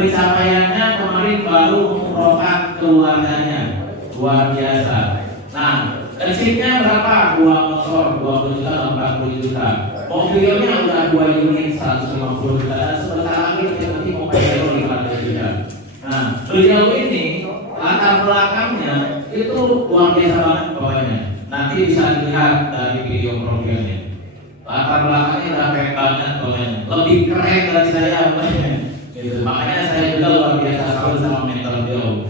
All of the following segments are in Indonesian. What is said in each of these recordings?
pencapaiannya kemarin baru mempropak keluarganya, luar biasa. Nah, kecilnya berapa? 2 motor, 20 juta, 40 juta. Mobilnya udah 2 unit, 150 juta. Dan sebentar lagi nanti mau bayar 500 juta. Nah, beliau ini latar belakangnya itu luar biasa banget pokoknya. Nanti bisa dilihat dari video profilnya. Latar belakangnya udah keren banget pokoknya. Lebih keren dari saya pokoknya. Gitu. Makanya saya juga luar biasa salut sama mentor beliau.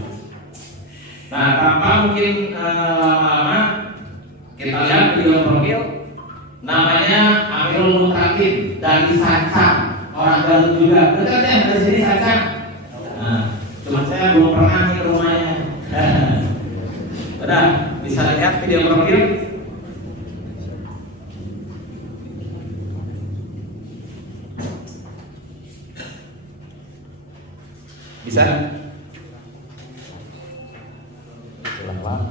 Nah, tanpa mungkin lama-lama kita lihat video profil. Namanya Amirul Mutakin dari Sancang, orang Garut juga. Dekat ya dari sini Sancang. Nah, cuma saya belum pernah ke rumahnya. Udah bisa lihat video profil. Bisa? Ulang-ulang.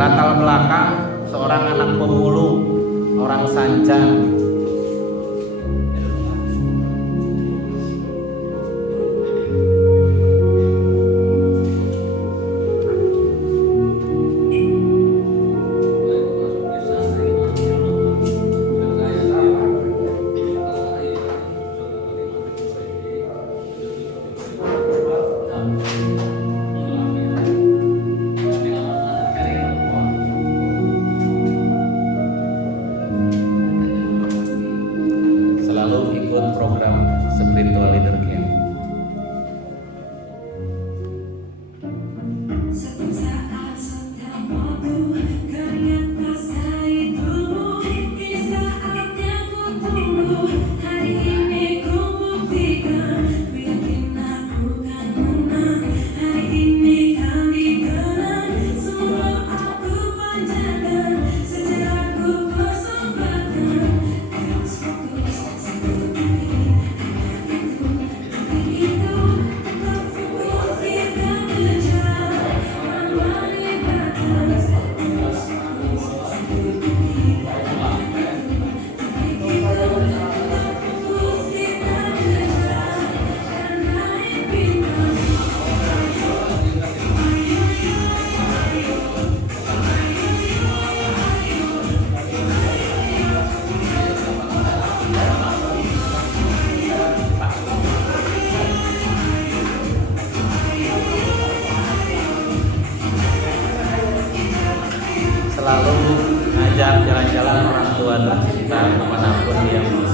Latar belakang seorang anak pemulung, orang Sancang. Program Spiritual Leader Camp. Selalu ngajak jalan-jalan orang tua tercinta kemanapun dia mau.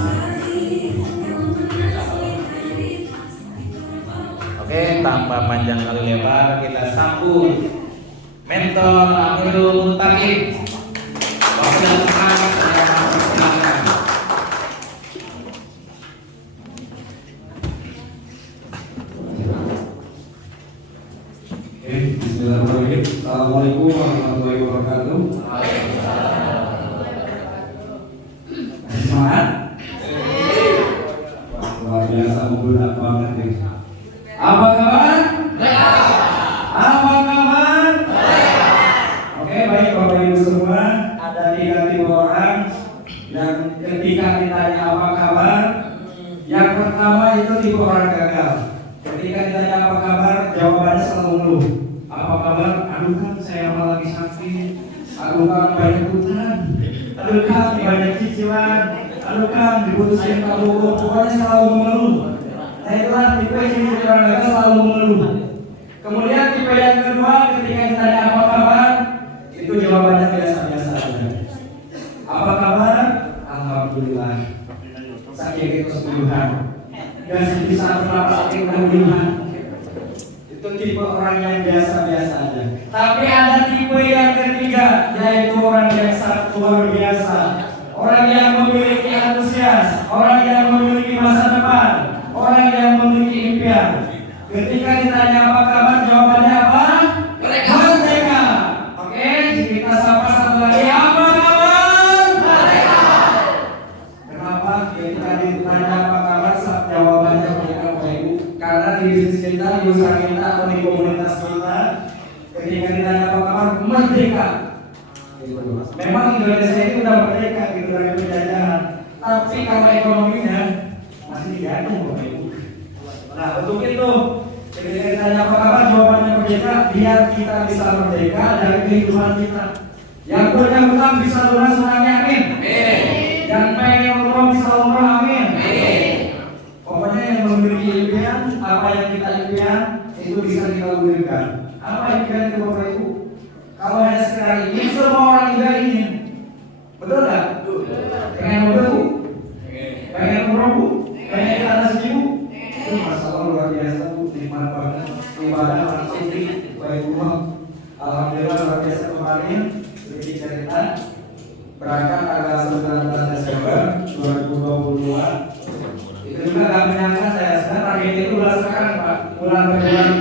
Oke, tanpa panjang kali lebar kita sambut mentor Amirul Mutakin. Bismillahirrahmanirrahim. Assalamualaikum warahmatullahi wabarakatuh. Semangat? Luar biasa menggunakan banget nih. Apa kabar? Apa kabar? Oke, baik Bapak Ibu semua. Ada 3 tipe orang yang ketika ditanya apa kabar, yang pertama itu tipe orang gagal. Ketika ditanya apa kabar, jawabannya selalu ngeluh. Apa kabar? Aduh kan saya malah lagi sakit. Aduh kan banyak hutang. Aduh kan banyak cicilan. Aduh kan diputusin kabur. Pokoknya selalu mengeluh. Nah itulah tipe ciri orang gagal, selalu mengeluh. Kemudian tipe yang kedua, ketika ditanya apa kabar, itu jawabannya biasa-biasa saja. Apa kabar? Alhamdulillah. saking kesetujuan. Dan bisa berapa saking kesetujuan. Itu tipe orang yang biasa-biasa aja. Tapi ada tipe yang ketiga, yaitu orang yang sangat luar biasa. Orang yang memiliki antusias, orang yang memiliki masa depan, orang yang memiliki impian. Ketika ditanya apa kabar, jawabannya apa? Merdeka. Oke, kita sapa satu lagi. Apa kabar? Merdeka. Kenapa? Ketika ditanya apa kabar, jawabannya merdeka, Bapak Ibu. Karena di bisnis kita, di usaha kita, atau di komunitas kita, ketika ditanya apa kabar, merdeka. Memang Indonesia itu udah merdeka gitu dari penjajahan, tapi kalau ekonominya masih dijajah, Bapak Ibu. Nah, untuk itu ketika ditanya apa kabar, jawabannya merdeka, biar kita bisa merdeka dari kehidupan kita. Yang punya utang bisa lunas, semuanya amin. Yang pengen umroh bisa umroh, amin. Pokoknya yang memiliki impian, apa yang kita impian itu bisa kita wujudkan. Apa impian itu, Bapak Ibu? Kalau hanya sekedar ingin, semua orang juga ingin. Betul nggak? Pengen mobil Bu? Pengen umroh Bu? Pengen tanah suci Bu? Itu masalah luar biasa Bu, nikmat banget. Ibadah langsung di baik rumah. Alhamdulillah luar biasa kemarin sedikit cerita. Berangkat tanggal 19 Desember 2022. Itu juga gak menyangka saya sebenarnya target itu bulan sekarang Pak, bulan Februari.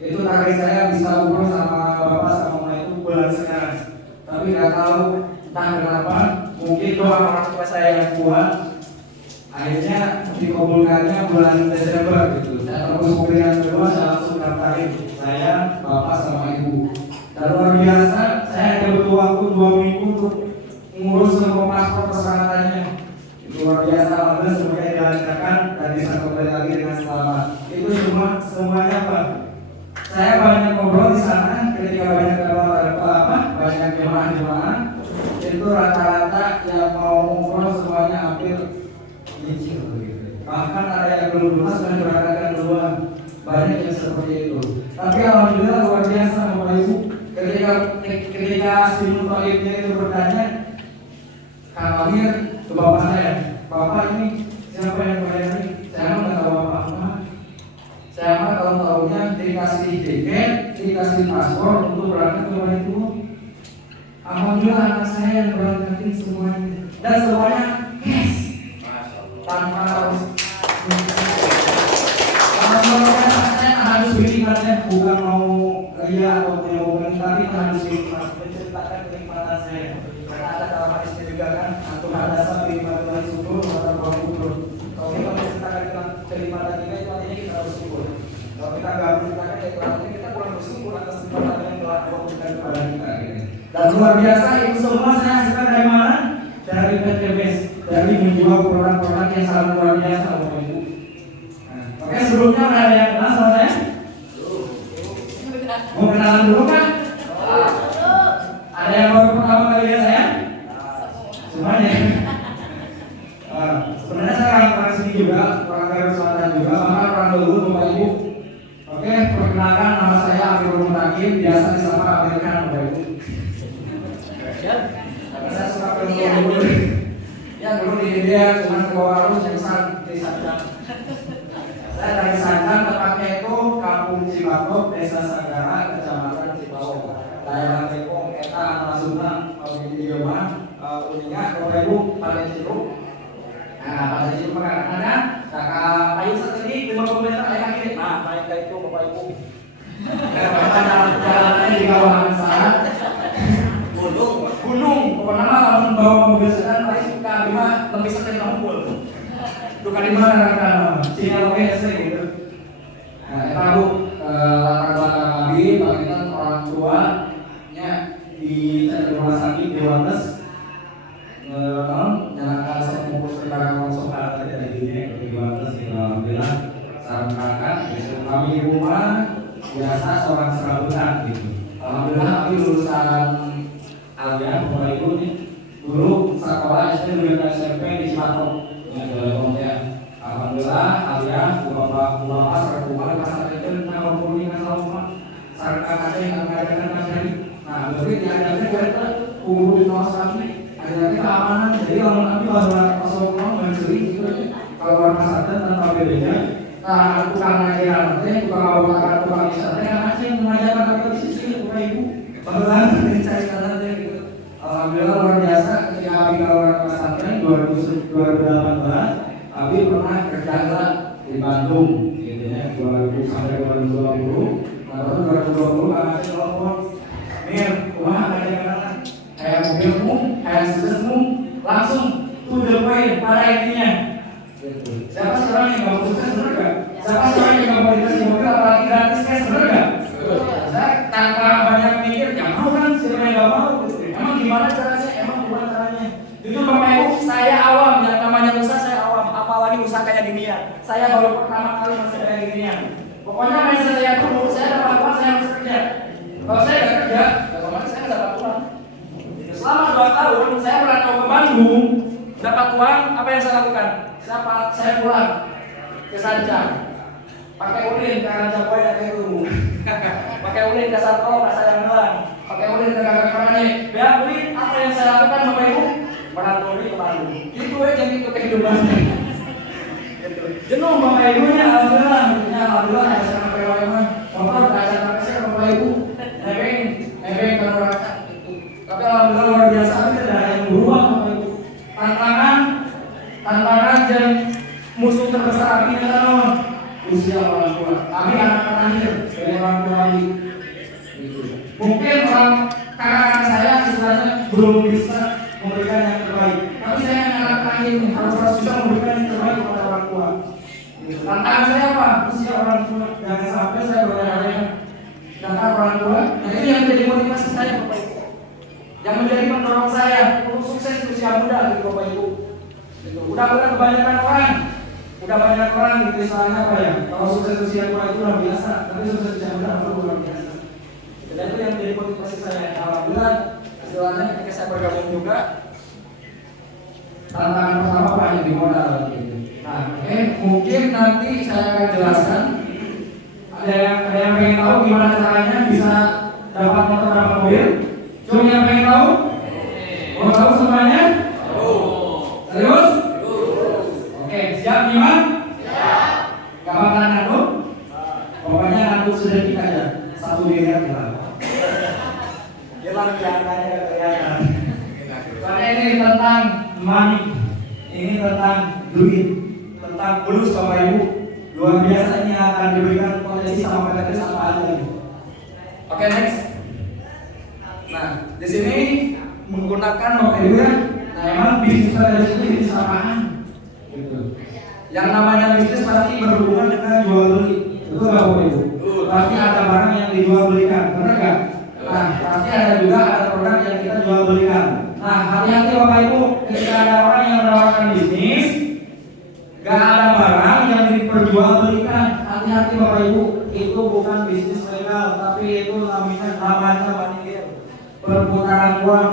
Itu target saya bisa umroh sama Bapak sama Mama itu bulan sekarang. Tapi gak tahu entah kenapa, mungkin doa orang tua saya yang kuat, akhirnya dikabulkannya bulan Desember gitu. Saya terus kuliah kedua, saya langsung daftarin saya, Bapak sama Ibu. Dan luar biasa, saya hanya butuh waktu 2 minggu untuk mengurus semua paspor persyaratannya. Itu luar biasa, alhamdulillah semuanya dilancarkan dan bisa kembali lagi dengan selamat. Itu semuanya Pak. Saya banyak ngobrol di sana ketika banyak banyak jemaah-jemaah. Itu rata-rata yang mau umroh semuanya hampir nyicil begitu. Bahkan ada yang belum lunas dan berangkatkan duluan. Banyak yang seperti itu. Tapi alhamdulillah luar biasa Bapak Ibu. Ketika si Muttalibnya itu bertanya, Kang Amir ke bapak saya, Bapak ini siapa yang bayari? Saya nggak tahu apa-apa. Saya mah tahu-tahunya dikasih tiket, dikasih paspor untuk berangkat ke Bali itu. Alhamdulillah anak saya yang berangkatin semuanya dan semuanya cash, tanpa harus. Alhamdulillah saya harus bikinannya bukan mau ria atau menyebabkan, tapi harus bikin menceritakan kenikmatan saya. Karena ada dalam hadisnya juga kan, antum ada sapi nikmatan syukur atau bersyukur. Kalau kita menceritakan kenikmatan kita itu artinya kita bersyukur. Kalau kita nggak menceritakan kenikmatan kita kurang bersyukur atas nikmatan yang telah Allah berikan kepada kita. Dan luar biasa itu semua saya hasilkan dari mana? Dari PTBS, dari menjual produk-produk yang sangat luar biasa Bapak Ibu. Oke, sebelumnya ada yang kenal sama saya? Mau kenalan dulu kan? Ada yang baru pertama kali lihat saya? Semuanya. Sebenarnya saya orang sini juga, orang Garut Selatan juga, bahkan orang Bogor Bapak Ibu. Oke, perkenalkan nama saya Amirul Mutakin, biasa disapa Amerikan Bapak Ibu. Saya suka film Bogor. Ya dulu di India cuma ke bawah arus yang besar di Sanjang. Saya dari Sanjang, tepatnya itu Kampung Cibatok, Desa Sanggara, Kecamatan Cibatok. Daerah Tepung, Eta, Anasuna, kalau di Dioma, Uninga, Bapak Ibu, Pada Ciruk. Nah, Pada Ciruk kadang-kadang kakak payung satu ini 50 meter ayah kiri. Nah, naik ke itu Bapak Ibu. Jalannya di kawasan sana. Gunung, pokoknya kalau bawa mobil sedan, paling suka lebih sering ngumpul. Suka di mana kan? Cina oke gitu. Nah, tahu latar belakang Abi, palingan orang tuanya di rumah sakit di Wates, nyalakan sepupu sekarang langsung ada dari dunia di Wates gitu. Alhamdulillah, sarang kakak, kami di rumah biasa seorang serabutan gitu. Alhamdulillah, Abi lulusan Alia, Bapak Ibu nih, dulu sekolah SD dan SMP di Cimatok. Ya, alhamdulillah, Alia, bapak sarang rumah, masa kecil, nama kuningan sama sarang kakaknya yang mengajarkan materi. Nah, berarti diajarkan kita umur di kawasan ini, ajarkan keamanan. Jadi kalau nanti baru kosong sering gitu. Kalau orang pesantren tanpa bedanya, nah tukang ngajaran teh, tukang awal tukang isyarat teh, kan yang mengajarkan apa di sisi Bapak Ibu. Bahkan dari saya sekarang teh gitu. Alhamdulillah luar biasa ketika Abi kalau orang pesantren 2018, Abi pernah kerja di Bandung, gitu ya, 2000 sampai 2020. Lalu 2020 anak saya telepon, Mir, kumaha ngajaran kayak mobilmu, kayak suksesmu, langsung to the point pada intinya. Siapa sekarang yang nggak mau sukses, bener gak? Siapa sekarang yang nggak mau dikasih mobil apalagi gratis cash, bener gak? Saya tanpa banyak mikir, ya mau kan, siapa yang nggak mau? Emang gimana caranya? Emang gimana caranya? Jujur Bapak Ibu, saya awam, yang namanya usaha saya awam, apalagi usaha kayak ginian. Saya baru pertama kali masuk kayak ginian. Pokoknya mindset saya dulu, saya dapat uang, saya harus kerja. Kalau saya nggak kerja, otomatis saya nggak dapat uang. Selama 2 tahun, saya merantau ke Bandung, dapat uang, apa yang saya lakukan? Saya pulang ke Sancang, pakai ulin ke Rajapoya ke Tunggu, pakai ulin ke Sarto, ke Sayang pakai ulin ke Kakak-kakaknya. Ya ulin, apa yang saya lakukan Bapak Ibu? Merantau ke Bandung. Itu aja gitu kehidupannya. Jenuh Bapak Ibunya, alhamdulillah ada sana pewayangan, motor ada saya Bapak Ibu, nebeng kalau rasa itu. Tapi alhamdulillah luar biasa, tidak ada yang berubah Bapak Ibu. Tantangan dan musuh terbesar Abi adalah usia orang tua. Abi anak terakhir dari orang tua Abi. Mungkin orang kakak saya istilahnya belum bisa memberikan yang terbaik, tapi saya yang anak terakhir harus bisa memberikan yang terbaik kepada orang tua. Tantangan saya apa? Usia orang tua. Jangan sampai saya berada-ada tantangan orang tua. Nah itu yang menjadi motivasi saya Bapak Ibu. Yang menjadi pendorong saya untuk sukses di usia muda gitu Bapak Ibu. Udah kebanyakan orang gitu istilahnya apa ya? Kalau sukses di usia tua itu luar biasa, tapi sukses di usia muda itu luar biasa. Dan itu yang menjadi motivasi saya. Alhamdulillah istilahnya ketika saya bergabung juga, tantangan pertama banyak di modal gitu. Nah, mungkin nanti saya akan jelaskan. Ada yang pengen tahu gimana caranya bisa dapat motor dan mobil? Cuma yang pengen tahu? Mau tahu semuanya? Serius? Oke, siap Iman? Siap. Gak bakalan ngantuk? Pokoknya ngantuk sedikit aja. 1 miliar hilang. Hilang jangannya gak kelihatan. Karena ini tentang money, ini tentang duit, tentang bonus Bapak Ibu. Luar biasa ini akan diberikan potensi sama PTT sama aja. Oke, next. Nah, di sini menggunakan Bapak Ibu ya. Nah, emang bisnis dari sini bisnis apaan? Gitu. Yang namanya bisnis pasti berhubungan dengan jual beli. Betul nggak Bapak Ibu? Pasti ada barang yang dijual belikan, benar nggak? Nah, pasti ada juga ada produk yang kita jual belikan. Nah, hati-hati Bapak Ibu, ketika ada orang yang menawarkan bisnis, gak ada barang yang diperjualbelikan. Hati-hati Bapak Ibu, itu bukan bisnis legal, tapi itu namanya money game, perputaran uang.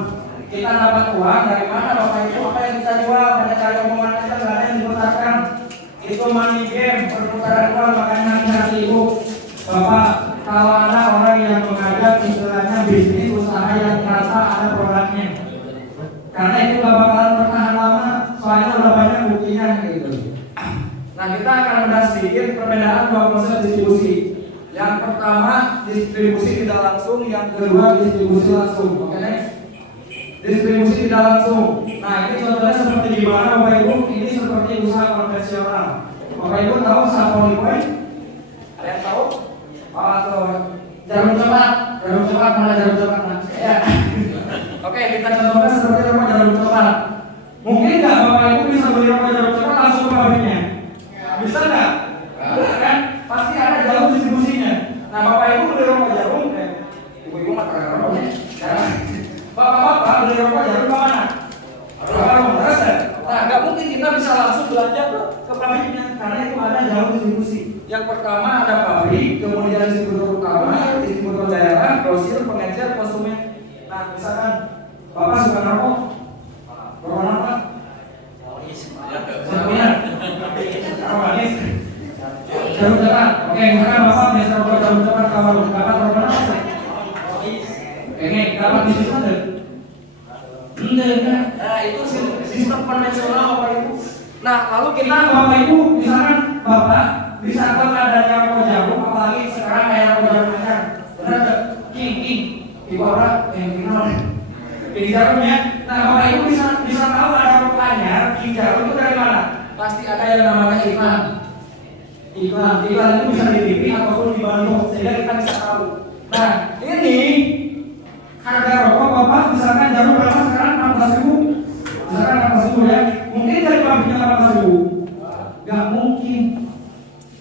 Kita dapat uang dari mana Bapak Ibu? Apa yang kita jual? Hanya cari omongan kita, gak ada yang diputarkan. Itu money game, perputaran uang. Makanya hati-hati Ibu, Bapak, kalau ada orang yang mengajak istilahnya bisnis usaha yang ternyata ada produknya, karena itu gak bakalan bertahan lama, soalnya udah banyak buktinya gitu. Nah, kita akan membahas sedikit perbedaan 2 proses distribusi. Yang pertama distribusi tidak langsung, yang kedua distribusi langsung. Oke, next. Distribusi tidak langsung. Nah, ini contohnya seperti gimana Bapak Ibu? Ini seperti usaha konvensional. Bapak Ibu tahu Sapoli Point? Ada yang tahu? Atau jarum cepat mana jarum cepat nah? Ya. Oke, kita contohkan seperti rokok jarum cepat. Mungkin nggak Bapak Ibu bisa beli rokok jarum cepat langsung ke pabriknya? Bisa nggak? Bisa kan? Pasti ada jalur distribusinya. Nah, Bapak Ibu beli rokok jarum, ibu-ibu mah terang rokoknya. Bapak-bapak beli rokok jarum ke mana? Warung, terus ya? Nah, nggak mungkin kita bisa langsung belanja ke pabriknya, karena itu ada jalur distribusi. Yang pertama ada pabrik, kemudian distributor utama, distributor daerah, grosir, pengecer, konsumen. Nah, misalkan Bapak suka rokok, rokok apa? Manis. Manis. Jarum cepat. Oke, misalkan Bapak biasa rokok jarum cepat kalau dapat rokok apa? Oke, dapat bisnis mana? Nah, itu sistem konvensional Bapak Ibu. Nah, Nah, lalu kita Bapak Ibu, misalkan Bapak bisa adanya rokok jarum, apalagi sekarang kayak rokok jarum aja. Benar nggak? King, ibu orang yang kenal king jarumnya. Nah, Bapak Ibu bisa tahu ada rokok anyar, king jarum itu dari mana? Pasti ada yang namanya iklan. Iklan itu bisa di TV ataupun di baliho, sehingga kita bisa tahu. Nah, ini harga rokok Bapak misalkan jarum berapa sekarang 14.000. Misalkan 14.000 ya. Mungkin dari pabriknya 14.000. Gak mungkin.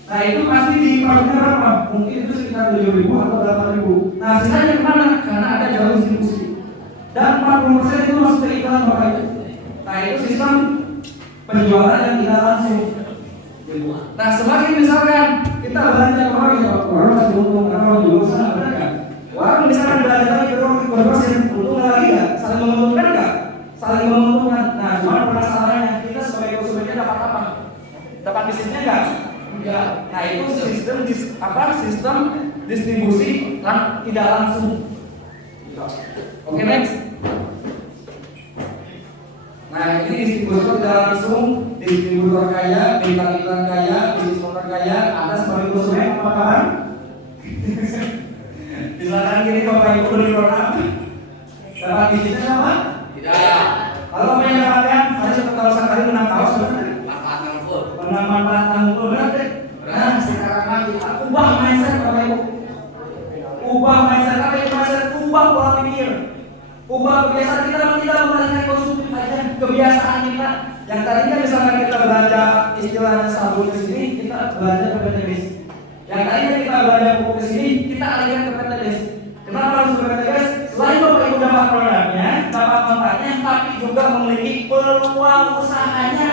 Nah, itu pasti di pabriknya berapa? Mungkin itu sekitar 7.000 atau 8.000. Nah, sisanya kemana? Karena ada jalur distribusi. Dan 40% itu masuk ke iklan Bapak Ibu. Nah, itu sistem penjualan yang tidak langsung. Nah, semakin misalkan kita belanja ke warung masih untung karena orang juga sana, benar kan? Warung misalkan belanja lagi ke warung berpersen, untung lagi nggak? Saling menguntungkan nggak? Saling menguntungkan. Nah, cuma permasalahannya kita sebagai konsumennya dapat apa? Dapat bisnisnya nggak? Enggak. Nah, itu sistem distribusi tidak langsung. Oke, next. Nah, ini distributor tidak langsung, distributor kaya, bintang iklan kaya, bisnis motor kaya, Anda sebagai konsumen apa kabar? Di selatan kiri Bapak Ibu beli produk, dapat bisnisnya apa? Tidak. Kalau mau dapatkan, saya sudah tahu sekali menang kaos sebenarnya. Manfaat tangguh benar deh. Nah, sekarang lagi ubah mindset Bapak Ibu. Ubah mindset apa itu mindset? Ubah pola pikir. Ubah kebiasaan kita tidak menggunakan konsumsi aja, kebiasaan kita. Yang tadinya misalkan kita belanja istilahnya sabun ke sini, kita belanja ke PTBS. Yang tadinya kita belanja pupuk ke sini, kita alihkan ke PTBS. Kenapa harus ke PTBS? Selain Bapak Ibu dapat produknya, dapat manfaatnya, tapi juga memiliki peluang usahanya.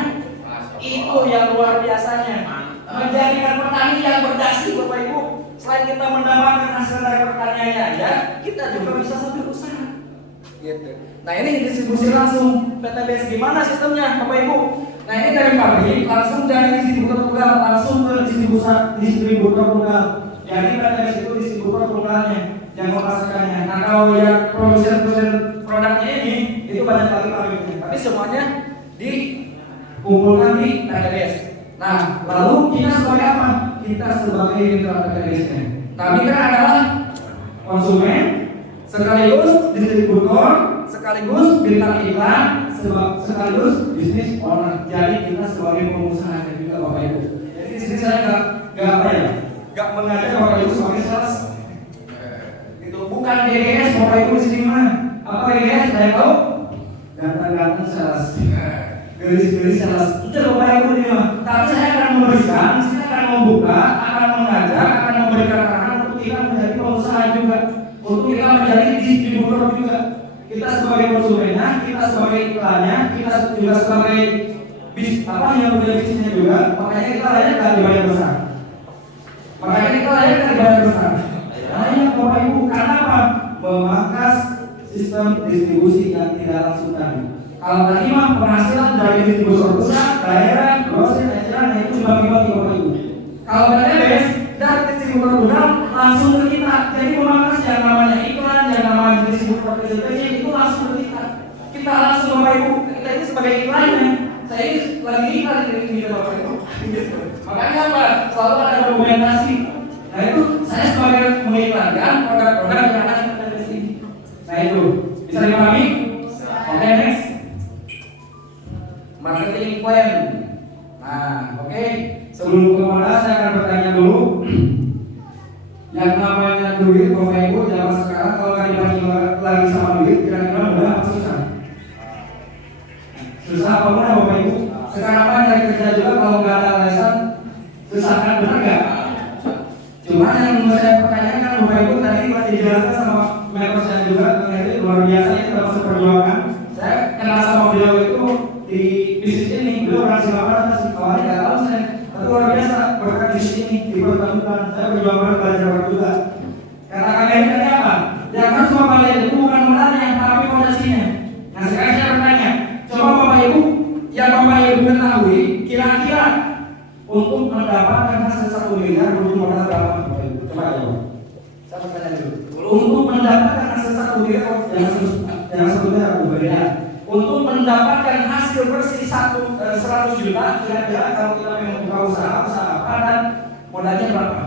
Itu yang luar biasanya. Menjadikan petani yang berdasi Bapak Ibu. Selain kita mendapatkan hasil dari pertaniannya aja, kita juga bisa sambil usaha. Gitu. Nah, ini distribusi langsung PTBS gimana sistemnya Bapak Ibu? Nah, ini dari pabrik langsung dari distributor tunggal langsung ke distributor tunggal. Jadi PTBS itu distributor tunggalnya yang memasarkannya. Nah, kalau yang produsen produknya ini itu banyak lagi pabriknya. Tapi semuanya dikumpulkan di PTBS. Nah, lalu kita sebagai apa? Kita sebagai mitra PTBS-nya. Nah, mitra adalah konsumen sekaligus distributor, sekaligus bintang iklan, sekaligus bisnis owner. Jadi kita sebagai pengusaha juga Bapak Ibu. Jadi di sini saya nggak mengajak Bapak Ibu sebagai sales. Itu bukan GGS Bapak Ibu di sini mah. Apa GGS? Saya tahu. Ganteng-ganteng sales, gelis-gelis sales. Itu Bapak Ibu di mah. Tapi saya akan memberikan, saya akan membuka, akan mengajak, akan memberikan arahan untuk kita menjadi pengusaha juga. Untuk kita menjadi distributor juga. Kita sebagai konsumennya, kita sebagai iklannya, kita juga sebagai yang punya bisnisnya juga. Makanya kita layak nggak dibayar besar. Makanya kita layak nggak dibayar besar. Layak Bapak Ibu. Karena apa? Memangkas sistem distribusi yang tidak langsung tadi. Kalau tadi mah penghasilan dari distributor pusat, daerah, grosir, eceran, itu dibagi-bagi Bapak Ibu. Kalau PTBS dari distributor tunggal langsung ke kita. Jadi memangkas yang namanya iklan, yang namanya distributor PTBS itu langsung ke kita. Kita langsung Bapak Ibu. Kita ini sebagai iklannya. Saya ini lagi iklan di Bapak Ibu. Makanya apa? Selalu ada dokumentasi. Nah, itu saya sebagai mengiklankan produk-produk yang ada di PTBS ini. Nah, itu bisa dipahami? Oke, next. Marketing plan. Nah, oke. Sebelum kemana saya akan bertanya dulu. Yang namanya duit Bapak Ibu zaman sekarang kalau nggak dibagi lagi sama duit kira-kira mudah apa susah? Susah apa mudah Bapak Ibu? Sekarang kan dari kerja juga kalau nggak ada alasan susah kan, benar nggak? Cuma yang mau saya pertanyakan Bapak Ibu tadi masih dijelaskan sama mentor saya juga, itu luar biasa itu dalam perjuangan. Saya kenal sama beliau itu di bisnis ini, beliau orang Singapura, awalnya nggak tahu saya. Tapi luar biasa berkat di sini dipertemukan. Saya berjuang belajar juga. Kata kami tadi apa? Yang harus Bapak lihat itu bukan modalnya, tapi fondasinya. Nah, sekarang saya bertanya, coba Bapak Ibu yang Bapak Ibu ketahui, kira-kira untuk mendapatkan hasil 1 miliar butuh modal berapa Bapak Ibu? Coba jawab. Saya bertanya dulu. Untuk mendapatkan hasil 1 miliar yang sebetulnya berbeda. untuk mendapatkan hasil bersih 100 juta, kira-kira kalau kita memang buka usaha apa dan modalnya berapa?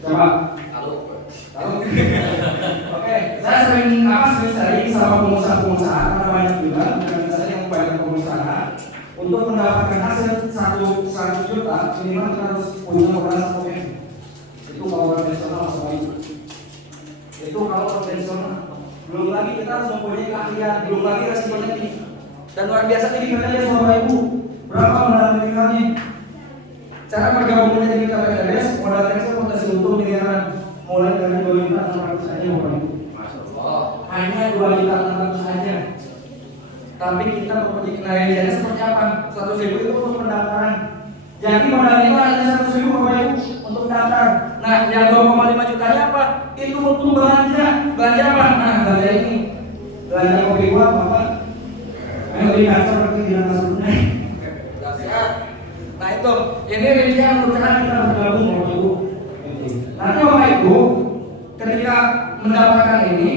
Coba. Tahu. Oke, saya sering sharing sama pengusaha karena banyak juga, bukan saya yang banyak pengusaha. Untuk mendapatkan hasil 100 juta, minimal kita harus punya modal 1 M. Itu kalau konvensional itu kalau konvensional. Belum lagi kita harus mempunyai keahlian, belum lagi resikonya tinggi. Dan luar biasa ini PPDS Bapak Ibu. Berapa modal minimalnya? Cara bergabung menjadi PPDS, modal kecil potensi untung miliaran. Mulai dari 2.600.000 saja Bapak Ibu. Hanya 2.600.000 saja. Tapi kita mempunyai kinerjanya seperti apa? 100.000 itu untuk pendaftaran. Jadi modal itu hanya 100.000 Bapak Ibu untuk daftar. Nah, yang 2,5 jutanya apa? Itu untuk belanja. Belanja apa? Nah, belanja ini. Belanja kopi gua Bapak. Ayo lihat seperti di atas sungai. Nah itu, ini rincian untuk cara kita bergabung Bapak Ibu. Nanti Bapak Ibu ketika mendapatkan ini,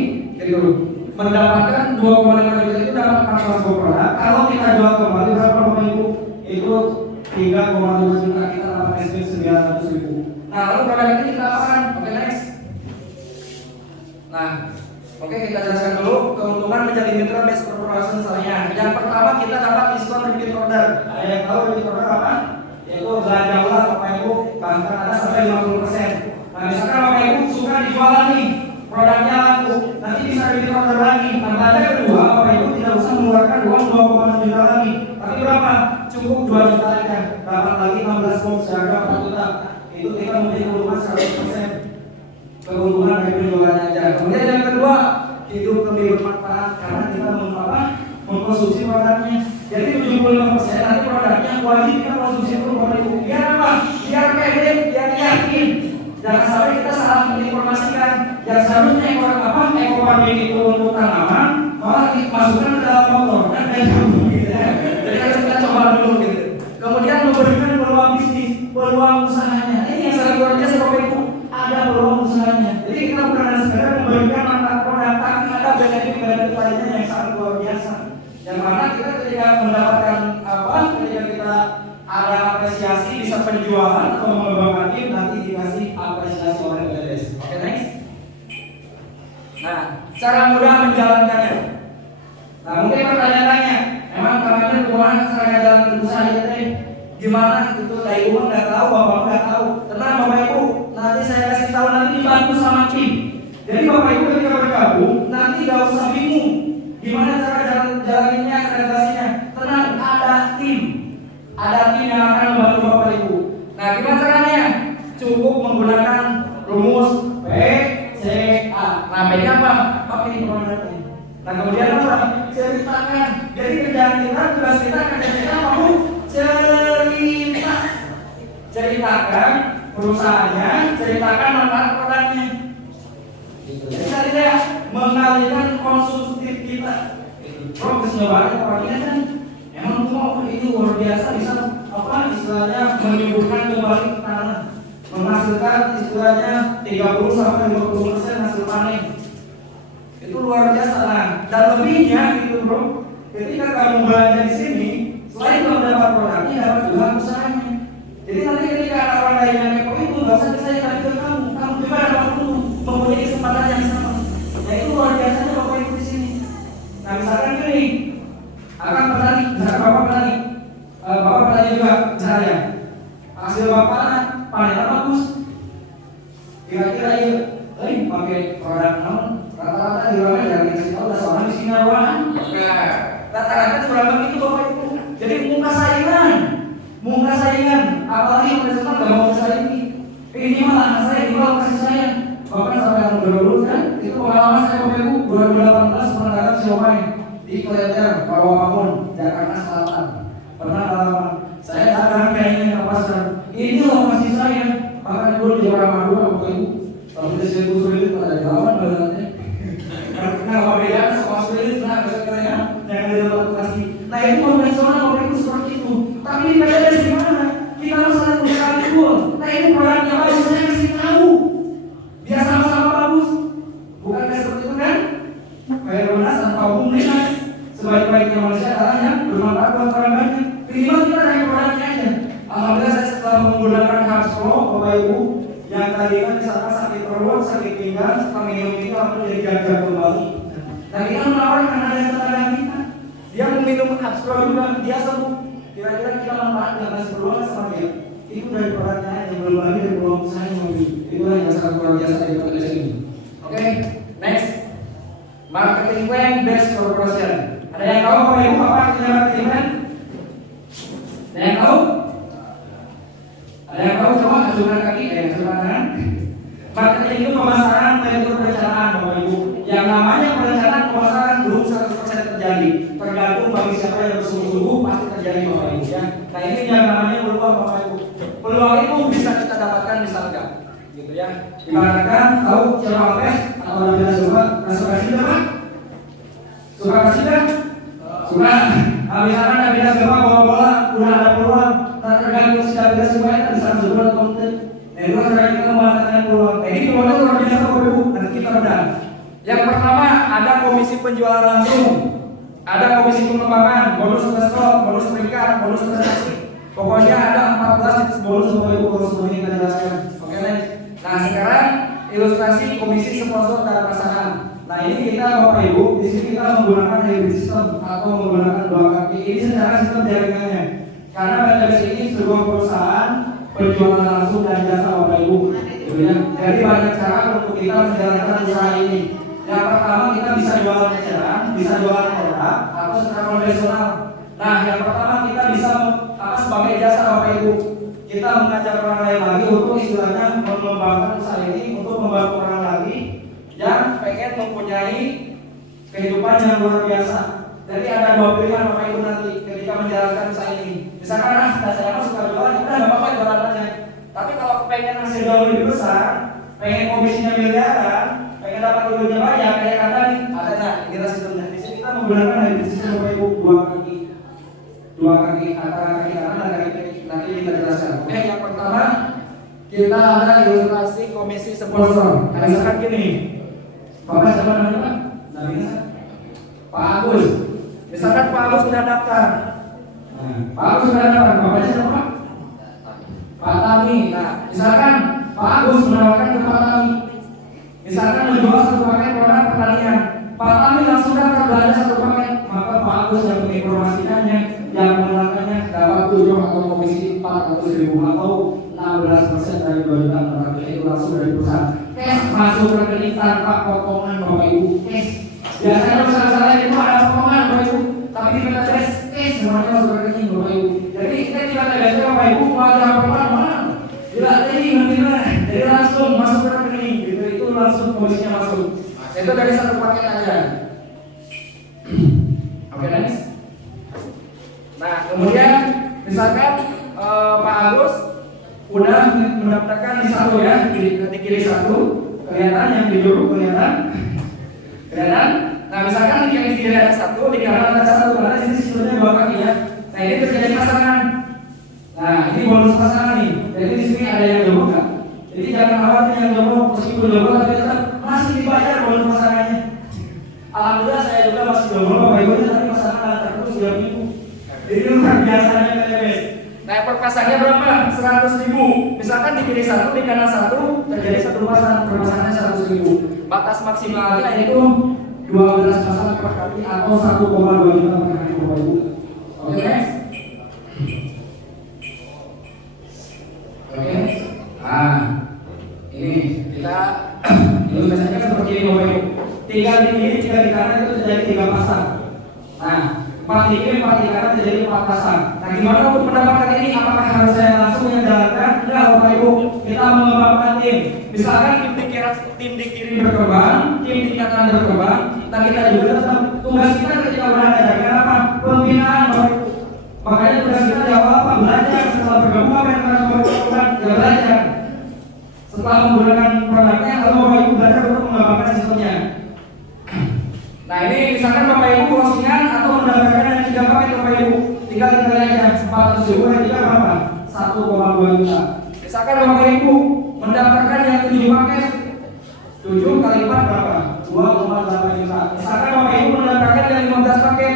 mendapatkan 2,5 juta itu dapat 400 produk. Kalau kita jual kembali berapa Bapak Ibu? Itu 3,7 juta, kita dapat SP 900.000. Nah lalu produk ini kita apakan? Oke next. Nah, oke kita jelaskan dulu keuntungan menjadi mitra best corporation misalnya. Yang pertama kita dapat diskon repeat order. Ada yang tahu repeat order apa? Yaitu belanja ulang Bapak Ibu, bahkan ada sampai 50%. Nah misalkan Bapak Ibu suka dijualan nih produknya laku, nanti bisa repeat order lagi. Nah belanja kedua Bapak Ibu tidak usah mengeluarkan uang 2,6 juta lagi, tapi berapa? Cukup 2 juta aja, dapat lagi 16 box harga 4 juta. Itu kita memiliki keuntungan 100%. Keuntungan dari penjualan aja. Kemudian yang kedua, hidup lebih bermanfaat karena kita mengkonsumsi produknya. Jadi 75% nanti produknya wajib kita konsumsi dulu Bapak Ibu. Biar apa? Biar pede, biar yakin. Jangan sampai kita salah menginformasikan. Yang seharusnya ekor pabrik itu untuk tanaman, malah dimasukkan ke dalam motor. Kan kayak gitu ya. Jadi harus kita coba dulu gitu. Kemudian memberikan peluang bisnis, peluang usahanya. Ini yang sangat luar biasa Bapak Ibu. Ada peluang usahanya. Jadi kita bukan hanya sekedar memberikan manfaat produk, tapi ada benefit lainnya yang sangat luar biasa. Yang mana kita ketika mendapatkan ketika kita ada apresiasi bisa penjualan atau mengembangkan tim, nanti dikasih apresiasi oleh PPDS. Oke next. Nah, cara mudah menjalankannya. Nah mungkin pertanyaannya, emang kalian kemana cara menjalankan usaha ini? Gimana itu? Dari uang nggak tahu, bapak nggak tahu. Tenang Bapak Ibu, nanti saya kasih tahu, nanti dibantu sama tim. Jadi Bapak Ibu ketika bergabung, nanti nggak usah bingung gimana cara jalaninnya, akreditasinya. Tenang, ada tim yang akan membantu Bapak Ibu. Nah, gimana caranya? Cukup menggunakan rumus PCA. Nah, B-nya apa? Pakai informasi. Nah, kemudian apa? Ceritakan. Jadi kerjaan kita, tugas kita, kerjaan kita mau ceritakan perusahaannya, ceritakan manfaat produknya. Jadi saya mengalihkan konsumtif kita. Progresnya banyak orangnya kan. Emang mau itu luar biasa bisa istilahnya menyuburkan kembali tanah, menghasilkan istilahnya 30 sampai 50% hasil panen. Itu luar biasa lah. Dan lebihnya gitu bro. Ketika kamu belanja di sini, selain kamu dapat produknya, dapat juga usahanya. Jadi nanti ketika ada orang lain yang kepo itu, nggak usah saya tadi ke kamu juga dapat untung, mempunyai kesempatan yang sama. Nah itu luar biasanya Bapak Ibu di sini. Nah misalkan gini, akan petani, misalkan Bapak petani, Bapak petani juga, misalnya hasil Bapak panennya bagus. Kira-kira ya, pakai produk non, rata-rata di orang yang dikasih tahu udah seorang di sini awan. Rata-rata itu berapa gitu Bapak Ibu. Jadi muka saingan, apalagi yang presiden nggak mau bersaing. Ini malah anak saya juga kasih sayang. Bahkan sampai yang dulu kan, itu pengalaman saya Bapak Ibu 2018 pernah datang siomay di Klender, Rawamangun, Jakarta Selatan. Pernah lama, saya datang kayaknya ke pasar. Ini loh kasih sayang. Bahkan dulu di orang Madura Bapak Ibu. Kalau kita sibuk sulit pada jalan badannya. Nah, beda sama sulit, nah kesekalian jangan didapat kasih. Nah itu konvensional Bapak Ibu seperti itu. Tapi di PPDS gimana? Kita harus saling berkali dulu. Nah ini produknya bagus, saya kasih tahu. Biar sama-sama bagus. Bukan seperti itu kan? Kayak Ronas tanpa kita manusia adalah yang bermanfaat buat orang banyak. Minimal kita dari produknya aja. Alhamdulillah saya setelah menggunakan Hapslo, Bapak Ibu, yang tadi kan misalkan sakit perut, sakit pinggang, setelah minum itu langsung jadi gagah kembali. Nah kita menawarkan ada yang tetangga kita, dia meminum Hapslo juga, dia sembuh. Kira-kira kita manfaat nggak kasih peluang sama dia? Itu dari produknya yang belum lagi dari peluang saya mobil. Itulah yang sangat luar biasa di podcast ini. Oke, next. Marketing plan based corporation. Ada yang tahu Bapak Ibu apa artinya marketing plan? Ada yang tahu? Ada yang tahu? Coba ajukan kaki, ajukan tangan. Marketing itu pemasaran metode perencanaan Bapak Ibu. Yang namanya perencanaan pemasaran belum 100% terjadi. Tergantung bagi siapa yang bersungguh-sungguh pasti terjadi Bapak Ibu ya. Nah ini yang namanya peluang Bapak Ibu. Peluang itu bisa kita dapatkan bisa enggak? Gitu ya. Ibaratkan tahu siapa pes atau tidak suka, suka kasih apa? Suka kasih kan? Suka. Misalkan tidak bisa suka bola, udah ada peluang. Tak tergantung sudah tidak suka itu bisa suka atau tidak. Nah itu cara kita memanfaatkan peluang. Ini peluangnya luar biasa Bapak Ibu. Nanti kita udah. Yang pertama ada komisi penjualan langsung, ada komisi pengembangan, bonus stok, bonus peringkat, bonus prestasi. Pokoknya ada 14 jenis bonus Bapak Ibu kalau semuanya kita jelaskan. Oke next. Nah sekarang ilustrasi komisi sponsor dan pasangan. Nah ini kita Bapak Ibu di sini kita menggunakan hybrid system atau menggunakan dua kaki. Ini secara sistem jaringannya. Karena BTS ini sebuah perusahaan penjualan langsung dan jasa Bapak Ibu. Gitu ya. Jadi banyak cara untuk kita menjalankan usaha ini. Yang pertama kita bisa jualan eceran, bisa jualan produk atau secara konvensional. Nah yang pertama kita bisa sebagai jasa Bapak Ibu. Kita mengajak orang lain lagi untuk istilahnya mengembangkan usaha ini untuk membantu orang lagi yang pengen mempunyai kehidupan yang luar biasa. Jadi ada dua pilihan Bapak Ibu nanti ketika menjalankan usaha ini. Misalkan saya suka jualan, udah nggak apa-apa jualan aja. Tapi kalau pengen hasil jauh lebih besar, pengen komisinya miliaran, pengen dapat duitnya banyak, kayak kata nih, ada kita sistemnya. Di sini kita menggunakan hybrid system Bapak Ibu dua kaki antara kaki kanan dan kaki kiri. Nanti kita jelaskan. Oke, yang pertama kita ada ilustrasi komisi sponsor. Nah, misalkan gini, Bapak siapa namanya Pak? Namanya Pak Agus. Misalkan Pak Agus sudah daftar. Nah, Pak Agus sudah daftar. Bapaknya siapa? Pak Tami. Nah, misalkan Pak Agus menawarkan ke Pak Tami. Misalkan menjual satu paket produk pertanian. Pak Tami langsung daftar belanja satu paket. Maka Pak Agus yang menginformasikannya, yang menggunakannya dapat 7 atau komisi 400.000 atau 16% dari 2 juta target itu langsung dari perusahaan. Cash masuk rekening tanpa potongan Bapak Ibu. Cash. Biasanya usaha-usaha itu ada potongan Bapak Ibu, tapi di BTS cash semuanya masuk rekening Bapak Ibu. Jadi kita di BTS Bapak Ibu mau ada potongan mana? Dilatih nanti jadi langsung masuk rekening. Gitu itu langsung komisinya masuk. Itu dari satu paket aja. Oke next. Nah kemudian misalkan Pak Agus udah mendaftarkan di satu ya, di kiri satu kelihatan, yang di juru kelihatan. Nah misalkan yang di kiri ada satu, di kanan ada satu, karena di sini sistemnya dua kaki ya. Nah ini terjadi pasangan. Nah ini bonus pasangan nih. Jadi di sini ada yang jomblo nggak? Jadi jangan khawatir yang jomblo, meskipun jomblo tapi tetap masih dibayar bonus pasangannya. Alhamdulillah saya juga masih jomblo Bapak Ibu, tapi pasangan lancar terus 3 minggu. Jadi luar biasanya KTBS. Nah perpasangnya berapa? 100.000. Misalkan di kiri satu, di kanan satu, terjadi satu pasang, perpasangannya 100.000. Batas maksimalnya yaitu 12 pasang per kali atau 1,2 juta per kali Bapak Ibu. Oke next. Oke. Nah ini kita ilustrasinya seperti ini Bapak Ibu. 3 di kiri, 3 di kanan itu terjadi 3 pasang. Nah 4 di kiri, 4 di kanan terjadi 4 pasang. Nah gimana untuk mendapatkan ini? Apakah harus saya langsung yang jalankan? Enggak Bapak Ibu, kita mengembangkan tim. Misalkan tim di kiri berkembang, tim di kanan berkembang. Nah kita juga tetap tugas kita ketika berada di apa? Pembinaan Bapak Ibu. Makanya tugas kita di awal apa? Belajar. Setelah bergabung apa yang harus bergabung? Ya belajar. Setelah menggunakan produknya, lalu Bapak Ibu belajar untuk mengembangkan sistemnya. Nah ini misalkan Bapak Ibu closingan atau mendapatkan yang 3 paket Bapak Ibu, tinggal kita aja 400.000 yang 3 berapa? 1,2 juta. Misalkan Bapak Ibu mendapatkan yang 7 paket, 7 kali 4 berapa? 2,8 juta. Misalkan Bapak Ibu mendapatkan yang 15 paket,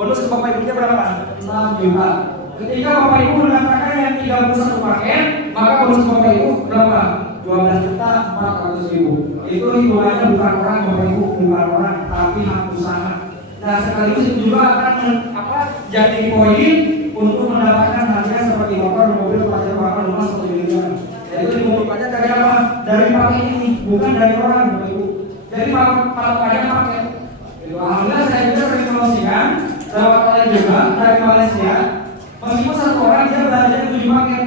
bonus ke Bapak Ibunya berapa? 6 juta. Ketika Bapak Ibu mendapatkan yang 31 paket, maka bonus ke Bapak Ibu berapa? 12 juta 400 ribu. Itu hitungannya bukan orang Bapak Ibu, bukan orang, tapi hak usaha. Nah sekaligus itu juga akan jadi poin untuk mendapatkan hadiah seperti motor, mobil, pajak, bahkan rumah 1 miliar. Yaitu dimulainya dari apa? Dari paket ini, bukan dari orang Bapak Ibu. Jadi patokannya paket. Alhamdulillah saya juga sering promosikan lewat kalian juga dari Malaysia. Meskipun satu orang dia belanja 7 paket.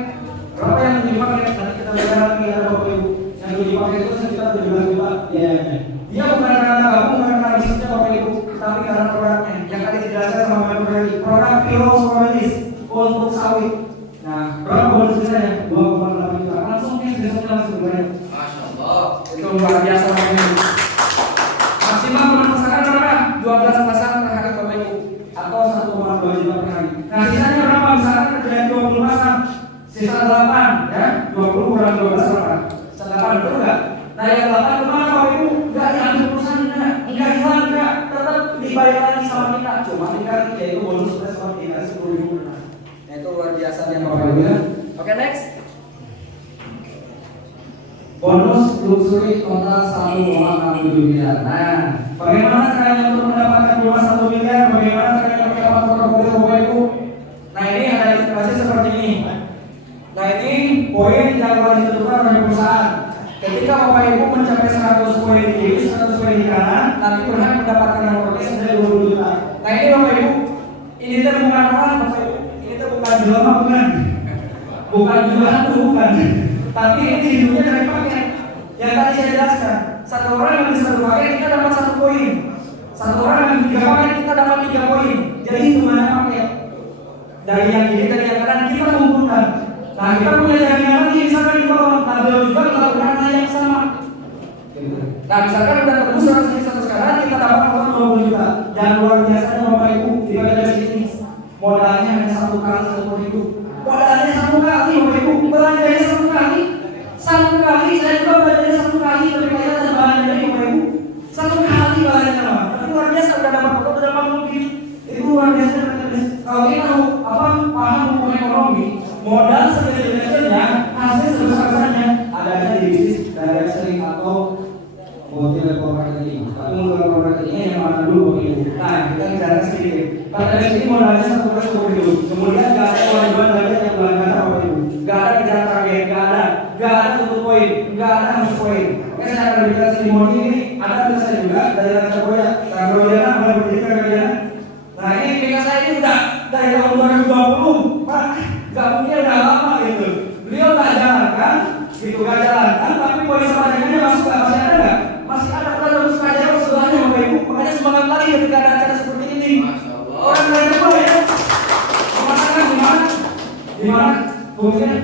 Berapa yang 7 paket? Nanti kita lihat lagi ya Bapak Ibu. Yang 7 paket itu sekitar 17 juta biayanya. Dia bukan karena gabung, bukan karena bisnisnya Bapak Ibu, tapi karena produknya. Yang tadi dijelaskan sama Bapak Ibu, produk Pilo Soralis untuk sawit. Nah, berapa bonus saya? 2,8 juta. Langsung besoknya langsung bayar. Masya Allah. Itu luar biasa Bapak Ibu. Maksimal pemasaran berapa? 12 pasang per hari Bapak Ibu, atau 1,2 juta per hari. Nah sisanya berapa? Misalkan terjadi 20 pasang, sisa 8 ya, 20 kurang 12 berapa? 8 betul nggak? Nah yang 8 kemana Bapak Ibu? Nggak diambil perusahaannya, nggak hilang, nggak, tetap dibayar lagi sama kita. Cuma dikali yaitu bonus sudah seperti dikali 10 ribu. Nah itu luar biasa ya Bapak Ibu ya. Oke next. Bonus luxury total 1,67 miliar. Nah, bagaimana caranya untuk mendapatkan bonus 1 miliar? Bagaimana caranya mendapatkan motor Bapak Ibu? Nah, ini ada ilustrasi seperti ini. Nah, ini poin yang telah ditentukan oleh perusahaan. Ketika Bapak Ibu mencapai 100 poin di kiri, 100 poin di kanan, nanti berhak mendapatkan motor senilai 20 juta. Nah, ini Bapak Ibu, ini tuh bukan orang Bapak Ibu, ini tuh bukan jelma, bukan jualan, bukan. Tapi ini hidupnya dari paket. Yang tadi saya jelaskan, satu orang yang bisa 1 paket kita dapat 1 poin. Satu orang yang 3 paket kita dapat 3 poin. Jadi hitungannya paket. Dari yang kiri, dari yang kanan kita kumpulkan. Nah kita punya jaminan lagi misalkan di bawah, tabel juga melakukan hal yang sama. Nah misalkan udah tembus 100 sekarang kita dapat motor 20 juta. Dan luar biasanya Bapak Ibu di bagian sini modalnya hanya 1 kali 1 ribu. Modalnya 1 kali Bapak Ibu, belanjanya 1 kali. 1 kali saya juga belanjanya 1 kali, tapi kita terbahan dari Bapak Ibu 1 kali belanjanya mah. Tapi luar biasa udah dapat motor, udah dapat mobil. Itu luar biasa. Kalau kita paham hukum ekonomi, modal sekecil-kecilnya, hasil sebesar-besarnya adanya di bisnis dari sering atau multi level marketing. Tapi multi level marketingnya yang mana dulu Bapak Ibu? Nah kita bicara sedikit. Pada sini modalnya 1 kali 10 ribu. Kemudian nggak ada kewajiban lagi yang belanja Bapak Ibu. Nggak ada kejar target, nggak ada tutup poin, nggak ada harus poin. Oke saya akan berikan testimoni ini. Ada tulisan juga dari Raja Boya. Raja Boya boleh berdiri Raja. Nah ini PK saya ini udah dari tahun 2020, Pak. Gak mungkin udah lama gitu. Beliau nggak jalankan, gitu nggak jalankan. Tapi polis pajaknya masuk nggak? Masih ada nggak? Masih ada. Kita terus pajak sebelahnya Bapak Ibu. Makanya semangat lagi ketika ada acara seperti ini. Orang lain juga ya. Mengatakan di mana? Buktinya?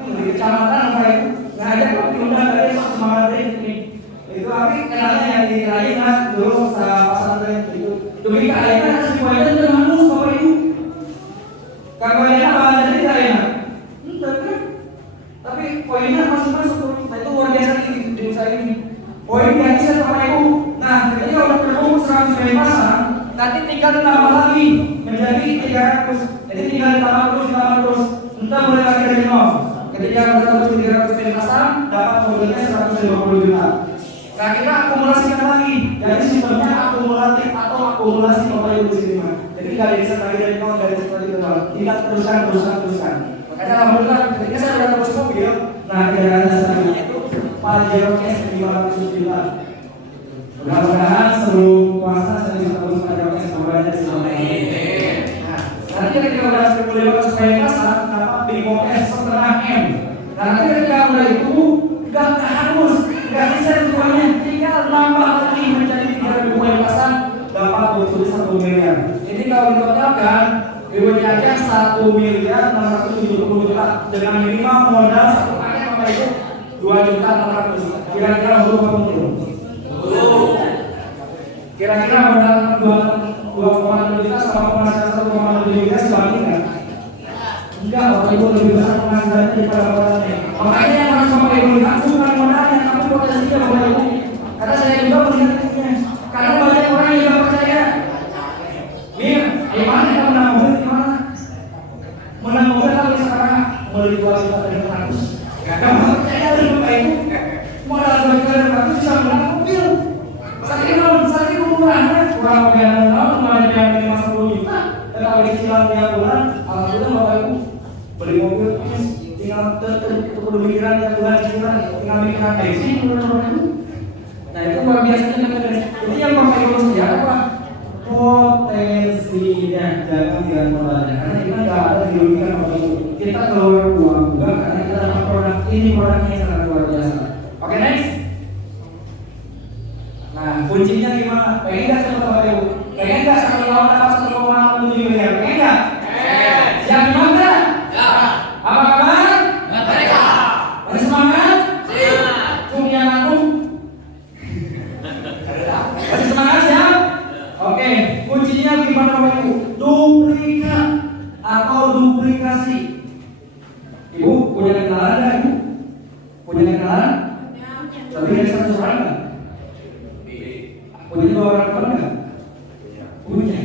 Di kecamatan Bapak Ibu. Nggak ada kok diundang dari semangat ini. Itu tapi kenalnya yang diraih lah dulu pasar itu. Demi keadaan harus dibayar dengan halus Bapak Ibu. Kalau yang apa jadi tidak enak, tapi poinnya masih masuk. Nah itu luar biasa di usaha ini. Poin yang bisa Bapak Ibu. Nah ketika udah terkumpul 100 poin pasang, nanti tinggal ditambah lagi menjadi 300. Jadi tinggal ditambah terus. Entah mulai lagi dari nol. Ketika kita tembus 300 poin pasang, dapat mobilnya 150 juta. Nah kita akumulasikan lagi. Jadi sistemnya akumulatif atau akumulasi Bapak Ibu di sini. Jadi nggak bisa lagi dari nol, dari seperti itu. Kita teruskan. Makanya alhamdulillah ketika saya udah terus mobil, nah kendaraan selanjutnya itu Pajero S 500 juta. Mudah-mudahan sebelum puasa saya bisa terus Pajero S semuanya di sini. Nah nanti ketika udah 1.500 poin pasang, dapat Bimo S setengah M. Nah nanti ketika udah itu nggak harus, nggak bisa semuanya, tinggal nambah lagi menjadi 3.000 poin pasang, dapat bonus 1 miliar. Jadi kalau ditotalkan BUMN aja 1 miliar 670 juta dengan minimal modal 1 paket Bapak Ibu 2 juta 600. Kira-kira berapa betul? Kira-kira modal 2,6 juta sama penghasilan 1,7 juta sebanding nggak? Enggak, Bapak Ibu lebih besar penghasilannya daripada modalnya. Makanya yang harus Bapak Ibu lihat bukan modalnya, tapi potensinya Bapak Ibu. Karena saya juga melihat ini. Karena banyak orang yang tidak percaya. membeli 2.500.000. Gak percaya dari Bapak Ibu. Modal 2.500.000 bisa menang mobil. Sakit ukurannya kurang mobilan tahun cuma yang 50 juta. Dan kalau dicicilan tiap bulan, alhamdulillah Bapak Ibu beli mobil tinggal pemikiran tiap bulan cicilan, tinggal mikiran bensin Bapak Ibu. Nah itu luar biasanya kan. Jadi yang Bapak Ibu harus lihat apa? Potensinya, jangan lihat modalnya. Karena kita nggak ada dirugikan Bapak Ibu. Kita keluar uang juga karena kita dapat produk ini, produknya sangat luar biasa. Oke, next. Nah kuncinya gimana? Pengen nggak sama Bapak Ibu? Pengen nggak satu tahun dapat 1,7 miliar? Pengen nggak? Yang gimana? Ya. Apa kabar? Mereka. Masih semangat? Siap. Cumi yang aku. Masih semangat ya? Oke, kuncinya gimana Bapak Ibu? Duplikat atau duplikasi. Ibu punya kenalan nggak Ibu? Punya kenalan? Tapi dari satu orang nggak? Punya 2 orang teman nggak? Punya.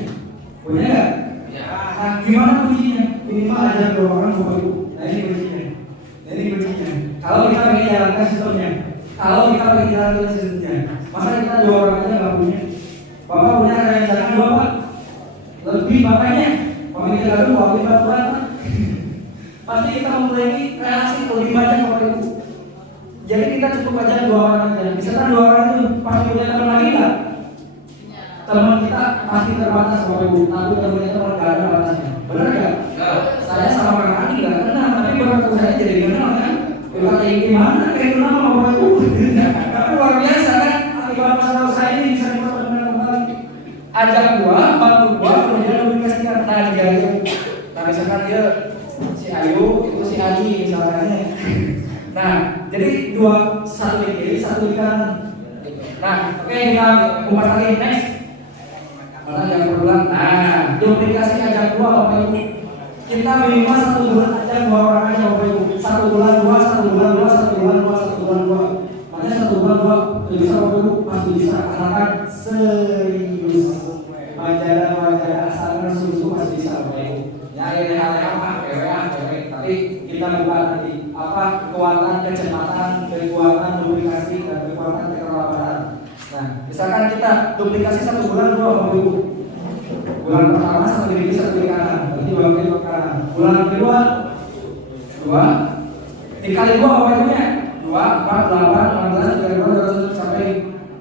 Punya nggak? Nah, gimana kuncinya? Minimal ada 2 orang Bapak Ibu. Nah ini kuncinya. Kalau kita ingin jalankan sistemnya, masa kita 2 orang aja nggak punya? Bapak punya rencana 2 Pak? Lebih bapaknya, pemikiran lalu lebih berapa? Pasti kita memiliki relasi lebih banyak Bapak Ibu. Jadi kita cukup aja 2 orang aja. Misalkan 2 orang itu pasti punya teman lagi nggak? Teman kita pasti terbatas Bapak Ibu. Tapi temannya teman nggak ada batasnya. Benar nggak? Saya sama Kang Andi nggak kenal, tapi baru saya jadi kenal kan? Kayak gimana? Kayak kenal sama Bapak Ibu. Tapi luar biasa kan? Akibat masalah saya ini bisa dipertemukan kembali. Ajak gua, bantu gua, kemudian duplikasikan. Nah dia itu. Nah misalkan dia si Ayu, itu si Adi misalnya. Nah, jadi 2, 1 di kiri, 1 di kanan. Nah, oke kita kupas lagi next. Mana yang berulang? Nah, duplikasi ajak 2 Bapak Ibu. Kita minimal 1 bulan ajak 2 orang aja Bapak Ibu. 1 bulan 2, 1 bulan 2, 1 bulan 2, 1 bulan 2. Makanya 1 bulan 2 bisa Bapak Ibu pasti bisa. Asalkan serius. Majalah asalkan susu masih bisa Bapak Ibu. Ya ini hal-hal apa? Tapi kita buka nanti apa kekuatan kecepatan, kekuatan duplikasi dan kekuatan kekerabatan. Nah, misalkan kita duplikasi 1 bulan 2 Bapak Ibu. Bulan pertama 1 kiri 1 kiri kanan, berarti 2 kiri ke kanan. Bulan kedua 2 dikali 2 Bapak Ibu nya 2, 4, 8, 16, 32, 200 sampai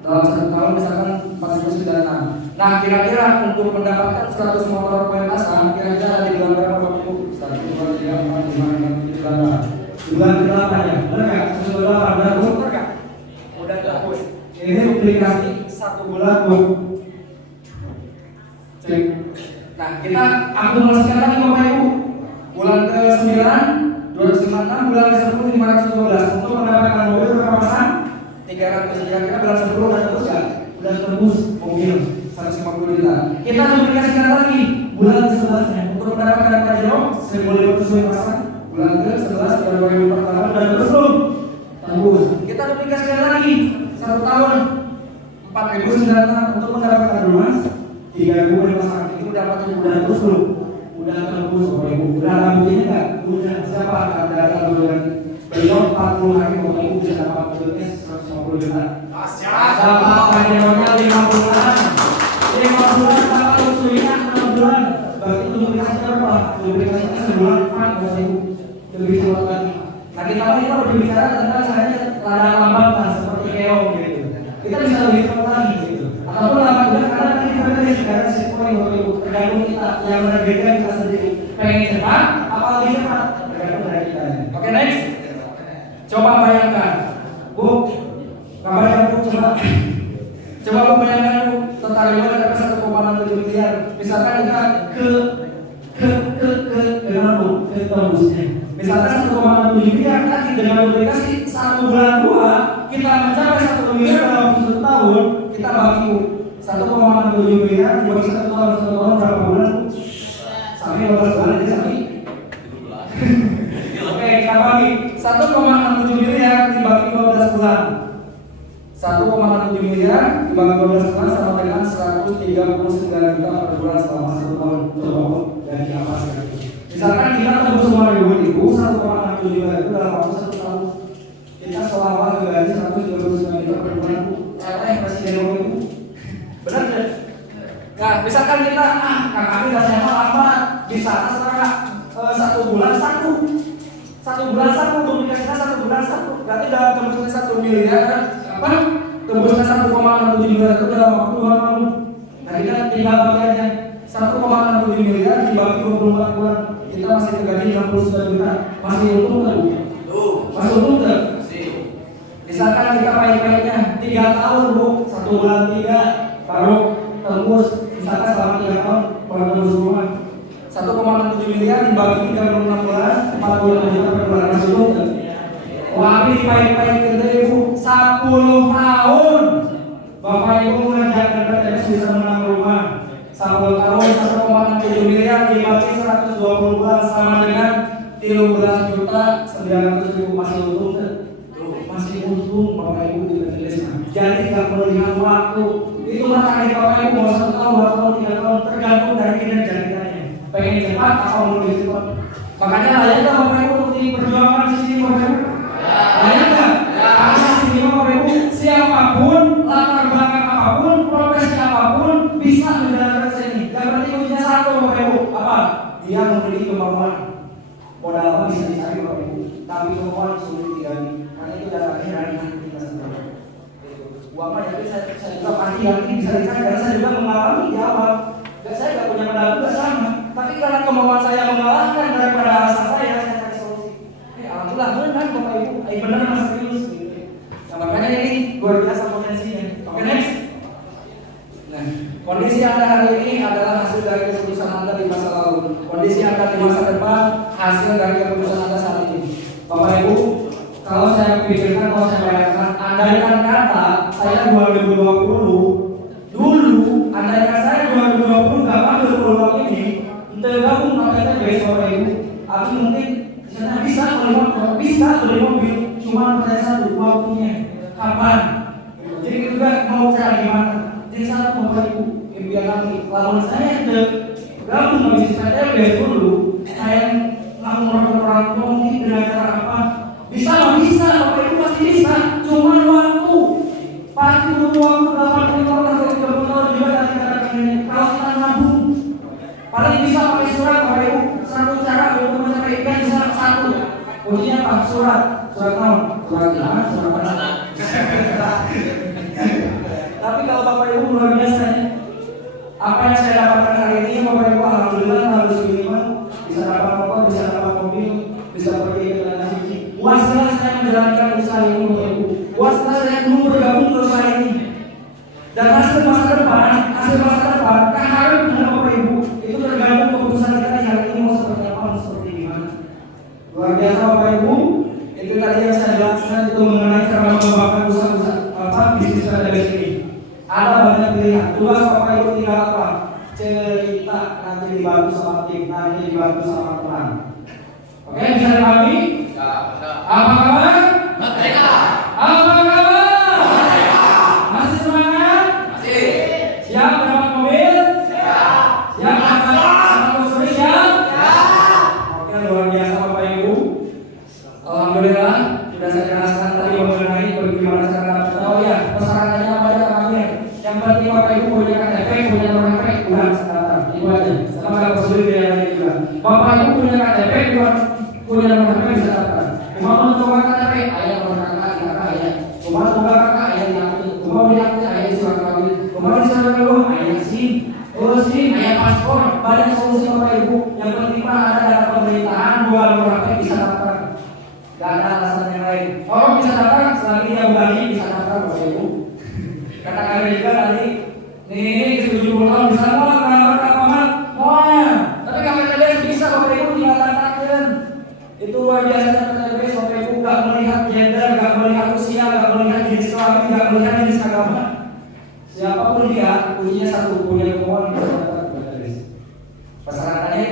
dalam 1 tahun misalkan 49. Nah, kira-kira untuk mendapatkan 100 motor pementasan kira-kira ada di bulan berapa Bapak Ibu? 1, 2, 3, 4, 5, 6, 7, 8. Bulan ke-8 ya? Benar nggak? 1 bulan 8, benar nggak? Udah hapus. Ini duplikasi 1 bulan Bu. Cek. Nah, kita akumulasikan lagi Bapak Ibu. Bulan ke-9 256, bulan ke-10 512. Untuk mendapatkan mobil berapa pasang? 300. Kira-kira bulan 10 udah tembus nggak? Udah tembus mobil 150 juta. Kita duplikasikan lagi bulan ke-11 untuk mendapatkan Pajero 1.500 pasang. Bulan ke-11 2004 tahun dan terus belum tembus. Kita duplikasikan lagi 1 tahun 4.900 untuk mendapatkan rumah 3.000 pasang. Itu dapat udah terus belum? Udah tembus Bapak Ibu. Udah ada buktinya nggak? Udah. Siapa data bulan beliau 40 hari Bapak Ibu bisa dapat mobilnya 150 juta. Sama Pajeronya 5 bulan. 5 bulan sama usunya 6 bulan. Berarti duplikasinya berapa? Duplikasinya sebulan 4 Bapak Ibu. Lebih cepat lagi. Nah kita berbicara tentang saya ladang lambat seperti keong gitu. Kita bisa lebih cepat lagi gitu. Ataupun lambat juga karena nanti kita dari sekarang sesuai Bapak Ibu. Tergantung kita yang menerbitkan kita sendiri. Pengen cepat, apa lebih cepat? Tergantung dari kita. Oke next. Coba bayangkan, Bu. Kabarnya Bu coba Bu bayangkan Bu total ribuan dapat 1,7 miliar. Misalkan kita ke tembusnya. Misalkan 1,7 miliar tadi dengan duplikasi 1 bulan 2 kita mencapai 1 miliar dalam 1 tahun kita bagi 1,7 miliar dibagi 1 tahun berapa bulan? Sampai 12 bulan jadi sampai. Oke kita bagi 1,7 miliar dibagi 12 bulan. 1,7 miliar dibagi 12 bulan sama dengan 139 juta per bulan selama 1 tahun. Coba dari apa sekali? Misalkan kita tembus semua ribu itu 1,6 juta itu dalam waktu 1 tahun. Kita selama gaji 129 juta per bulan Bu. Presiden itu. Benar tidak? Nah, misalkan kita Kang Abi gak sehat lambat, bisa sekarang 1 bulan 1 bulan 1 duplikasinya 1 bulan 1 berarti dalam tembusnya 1 miliar apa? Tembusnya 1,67 miliar itu dalam waktu 2 tahun. Nah kita tinggal bagiannya 1,67 miliar dibagi 24 bulan kita masih tergaji 69 juta. Masih untung kan? Masih untung kan? Misalkan kita baik-baiknya 3 tahun Bu, 1 bulan 3 baru tembus, misalkan selama 3 tahun baru tembus semua 1,67 miliar dibagi 36 bulan 46 juta per bulan. Masih untung kan? Wah ini baik-baik kerja Ibu 10 tahun Bapak Ibu mengerjakan PTS bisa menang rumah 10 tahun 1,67 miliar dibagi 120 bulan sama dengan 13 juta 900 ribu. Masih untung kan? Masih untung Bapak Ibu di PTS. Jadi tidak melihat waktu itu matahari Bapak Ibu mau 1 tahun, 2 tahun, 3 tahun tergantung dari kinerja kitanya. Pengen cepat atau lebih cepat. Makanya layak Bapak Ibu untuk diperjuangkan di sini Bapak Ibu. Layak nggak? Karena di sini Bapak Ibu siapapun, latar belakang apapun, profesi apapun bisa menjalankan sini. Yang berarti kuncinya 1 Bapak Ibu apa? Dia memiliki kemampuan. Modal apa bisa dicari Bapak Ibu, tapi kemampuan sulit digali. Karena itu datangnya dari hati kita sendiri. Uang mah jadi saya juga pasti yakin bisa dicari karena saya juga mengalami di awal. Saya nggak punya modal juga sama, tapi karena kemauan saya mengalahkan daripada alasan saya cari solusi. Alhamdulillah benar Bapak Ibu, benar Mas serius. Nah, makanya ini luar biasa potensinya. Oke next. Nah, kondisi Anda hari ini adalah hasil dari keputusan Anda di masa lalu. Kondisi Anda di masa depan hasil dari keputusan Anda saat ini. Bapak Ibu, kalau saya pikirkan, kalau saya bayangkan, andaikan kata saya 2020 dulu, andaikan saya 2020 gak ambil peluang ini, tergabung sama PTBS Bapak Ibu, aku mungkin bisa beli mobil, cuma pertanyaan 1 waktunya kapan? Jadi juga mau cara gimana? Jadi 1 Bapak Ibu, impian kami, lalu saya tergabung sama bisnis PTBS dulu, saya ngomong orang tua mungkin dengan cara apa? Bisa Bapak Ibu pasti bisa, cuma waktu. Pasti butuh waktu 80 tahun atau 30 tahun juga dari kata ini. Kalau kita nabung, paling bisa pakai surat Bapak Ibu. 1 cara untuk mencapai impian bisa 1. Kuncinya apa? Surat tahun, surat iman, surat mana? Tapi kalau Bapak Ibu luar biasa ya. Apa yang saya dapatkan hari ini Bapak Ibu alhamdulillah harus minimal bisa dapat motor, bisa dapat mobil, bisa pergi ke tanah suci. Puaslah saya menjalankan usaha ini Bapak Ibu. Puaslah saya dulu bergabung ke usaha ini. Dan hasil masa depan keharap dengan Bapak Ibu itu tergantung keputusan kita di hari ini mau seperti apa, mau seperti gimana. Luar biasa Bapak Ibu. Itu tadi yang saya jelaskan itu mengenai cara mengembangkan usaha bisnis PTBS ini. Ada banyak pilihan. Tugas Bapak Ibu tinggal apa? Cerita, nanti dibantu sama tim, nanti dibantu sama teman. Oke, bisa dipahami? Apa kabar? Merdeka. Apa kabar? Merdeka. Masih semangat? Masih. Siap mendapat mobil? Siap. Siap dapat kursus? Siap. Siap. Oke, luar biasa Bapak Ibu. Alhamdulillah sudah saya jelaskan tadi mengenai bagaimana cara dapat. Oh ya, persyaratannya apa aja kami? Yang penting Bapak Ibu punya KTP, punya nomor HP, udah daftar. Itu aja. Sama nggak perlu biaya lagi juga. Bapak Ibu punya KTP, punya nomor HP bisa daftar. Cuma untuk KTP, ayah nomor kakak, ayah. Cuma untuk kakak, ayah diakui. Cuma diakui, ayah surat kawin. Cuma di surat kawin, ayah SIM. Oh SIM, ayah paspor. Banyak solusi Bapak Ibu. Yang penting Pak ada data pemerintahan, 2 nomor HP bisa daftar. Gak ada alasan yang lain. Oh bisa daftar, selagi dia berani bisa daftar Bapak Ibu. Kata kami juga tadi, nih 70 tahun bisa mau nggak apa-apa, mau ya. Tapi kami tadi bisa Bapak Ibu tinggal daftarkan. Itu luar biasa PTBS Bapak Ibu nggak melihat gender, nggak melihat usia, nggak melihat jenis kelamin, nggak melihat jenis agama. Siapapun dia, kuncinya 1, punya kemauan bisa daftar PTBS. Persyaratannya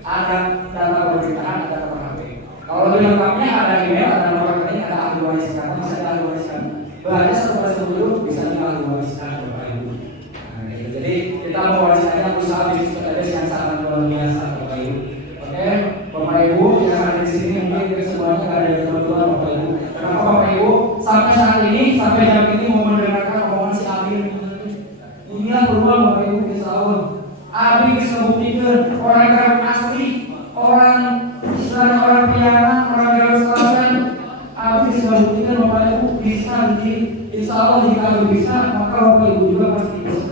ada data pemerintahan, ada nomor HP. Kalau lebih lengkapnya ada email, ada nomor rekening, ada ahli waris karena bisa ada ahli wariskan. Belanja 1/10 bisa ahli wariskan Bapak Ibu. Nah, gitu. Jadi kita mewariskannya usaha bisnis PTBS yang sangat luar biasa Bapak Ibu. Oke, Bapak Ibu yang ada di sini mungkin semuanya nggak ada yang kebetulan Bapak Ibu. Kenapa Bapak Ibu sampai saat ini sampai jam ini mau mendengarkan omongan si Abi? Inilah peluang Bapak Ibu, insya Allah. Abi bisa buktikan orang Garut asli, orang istilahnya orang Pianan, orang Garut Selatan. Abi bisa buktikan Bapak Ibu bisa di insya Allah jika Abi bisa maka Bapak Ibu juga pasti bisa.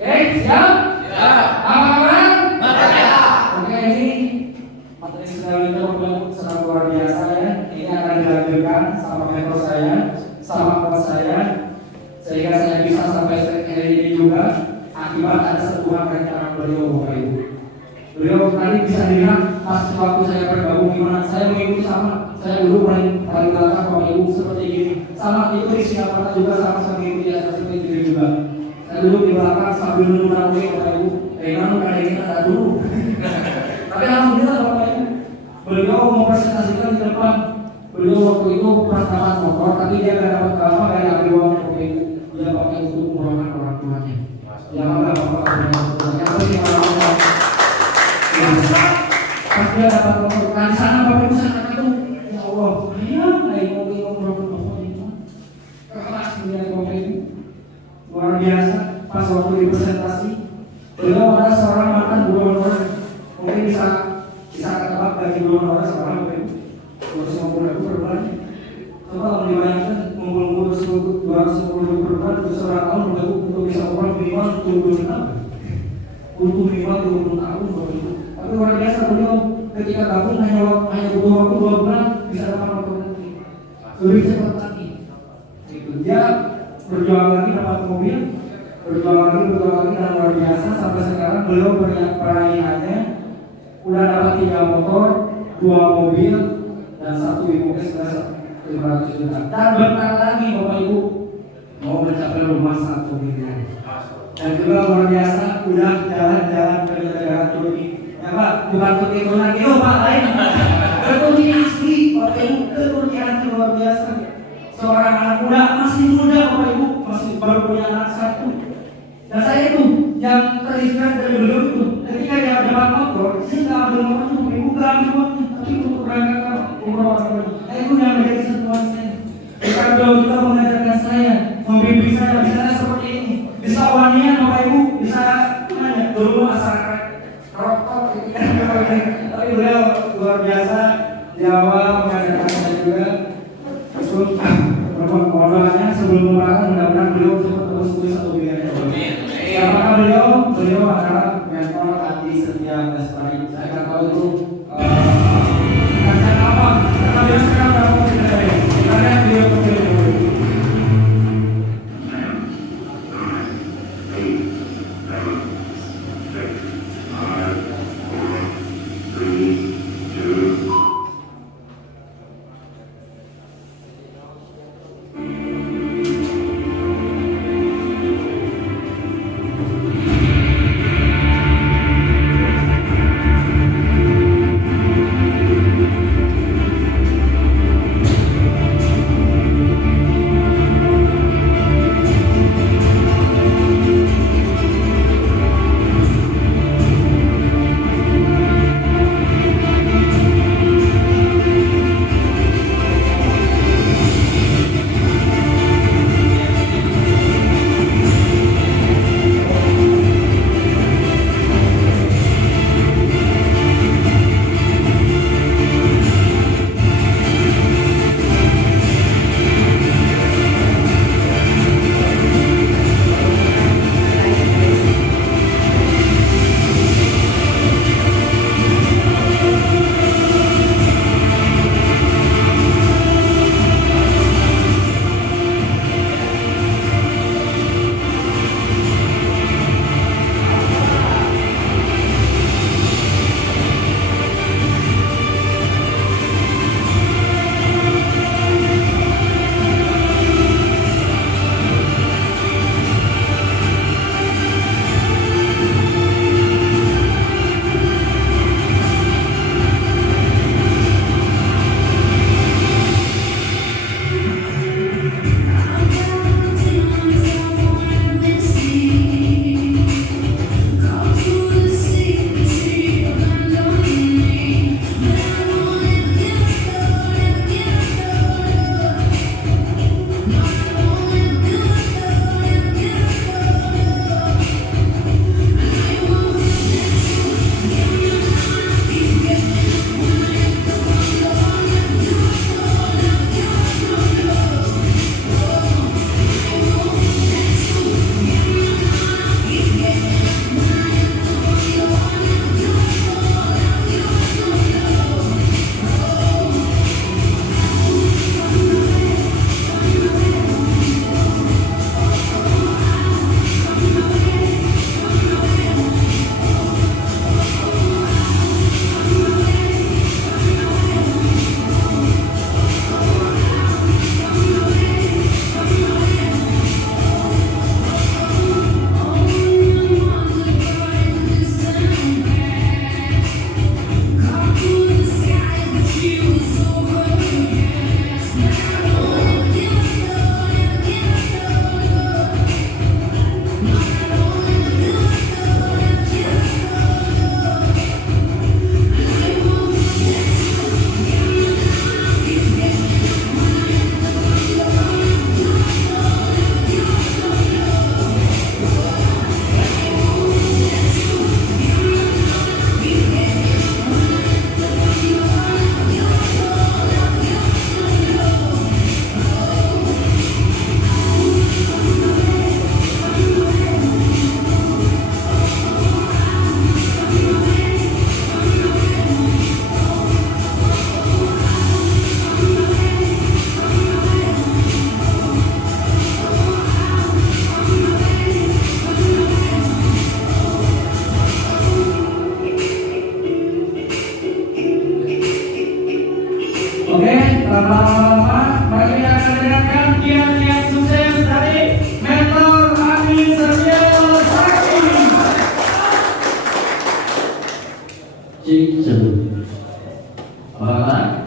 Oke, siap? Aman? Oke, ini materi selanjutnya Bapak Ibu sangat luar biasa ya. Ini akan dilanjutkan sama mentor saya, sama kawan saya, sehingga saya bisa sampai hari ini juga akibat ada sentuhan rencana beliau Bapak Ibu. Beliau tadi bisa dilihat pas waktu saya bergabung gimana saya mengikuti sama. Saya dulu paling belakang Bapak Ibu seperti ini. Sama itu di Singapura juga sama mengikuti seperti ini juga. Saya duduk di belakang sambil nunggu Bapak Ibu. Kamu ada ini ada dulu. Tapi alhamdulillah Bapak Ibu, beliau mempresentasikan di depan. Beliau waktu itu pas dapat motor, tapi dia nggak dapat apa dari ambil uang Bapak Ibu. Dia pakai untuk mengurangkan orang tuanya. Ya enggak Bapak tuanya. Apa sih orang-orang? Pas dia dapat motor, nah di sana Bapak Ibu saya kata tuh, ya Allah, naik mobil Bapak Ibu. Keras dia Bapak Ibu, luar biasa. Pas waktu dipresentasi, beliau adalah seorang mantan gubernur. Mungkin bisa ketebak gaji gubernur seorang Bapak Ibu 250.000 per bulan. Coba kalau dibayangkan ngumpul-ngumpul 250.000 per bulan untuk seorang tahun Bapak Ibu untuk bisa umroh minimal 20 tahun. Untuk minimal 20 tahun Bapak Ibu. Tapi luar biasa beliau ketika gabung hanya butuh waktu 2 bulan bisa dapat motor lagi. Lebih cepat lagi. Itu dia berjuang lagi dapat mobil. Berjuang lagi dan luar biasa sampai sekarang beliau perayaannya udah dapat 3 motor, 2 mobil dan 1 ibu sudah 500 juta. Dan bentar lagi Bapak Ibu mau mencapai rumah 1 miliar. Dan juga luar biasa udah jalan-jalan ke negara Turki. Ya Pak, bukan Turki itu lagi, Pak lain. Ke Turki asli, Bapak Ibu, ke Turki asli luar biasa. Seorang anak muda masih muda Bapak Ibu, masih baru punya anak 1. Dan saya itu yang terinspirasi dari beliau itu ketika dia dapat motor, dia nggak ambil motornya, Ibu nggak ambil motornya, tapi untuk berangkat ke umroh lagi. Itu yang menjadi sentuhan saya. Jika beliau juga mengajarkan saya, membimbing saya, misalnya seperti ini, bisa wanian Bapak Ibu, bisa mana dulu asal rokok, tapi beliau luar biasa, Jawa mengajarkan saya juga. Terus doanya sebelum lebaran mudah-mudahan beliau cepat terus 1 miliar. Apakah beliau adalah mentor Adi Setia Lestari. Saya nggak tahu itu apa, karena beliau sekarang dalam dari karena beliau kecil. Oke, tanpa lama-lama, mari kita akan dengarkan kiat-kiat sukses dari mentor Amin Samuel Sakti. Cik, apa kabar?